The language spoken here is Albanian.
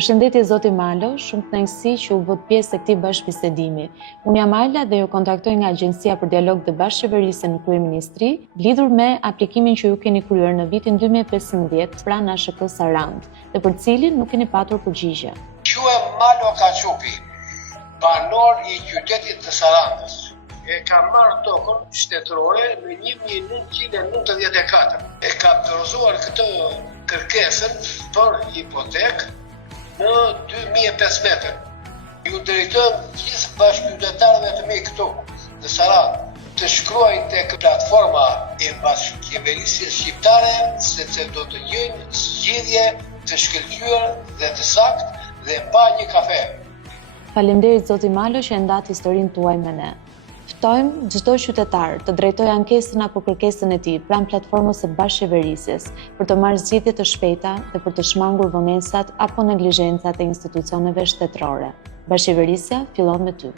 Përshëndetje zoti Malo, shumë kënaqësi që u bët pjesë e këtij bashkëbisedimi. Unë jam Ajla dhe ju kontaktoj nga Agjencia për Dialog dhe Bashkëqeverisje në Kryeministri, lidhur me aplikimin që ju keni kryer në vitin 2015 pranë ASHK Sarand, dhe për cilin nuk keni patur përgjigje. Quhem Malo Kaçupi, banor I qytetit të Sarandës. E kam marrë tokën shtetërore në 1994. E kam dorëzuar këtë kërkesën për hipotekë në 2015. Ju drejtojmë gjithë bashkëqytetarëve të mi këtu në Sarandë të shkruajnë tek platforma e bashkëqeverisjes shqiptare sepse do të gjejnë zgjidhje të shkëlqyer dhe të saktë dhe pa një kafe. Faleminderit zoti Malo që e ndat historinë tuaj me ne. Ftojmë çdo qytetar të drejtojë ankesën apo kërkesën e tij pranë platformës së bashkëqeverisjes për të marrë zgjidhje të shpejta dhe për të shmangur vonesat apo neglizhencat e institucioneve shtetërore. Bashkëqeverisja fillon me ty.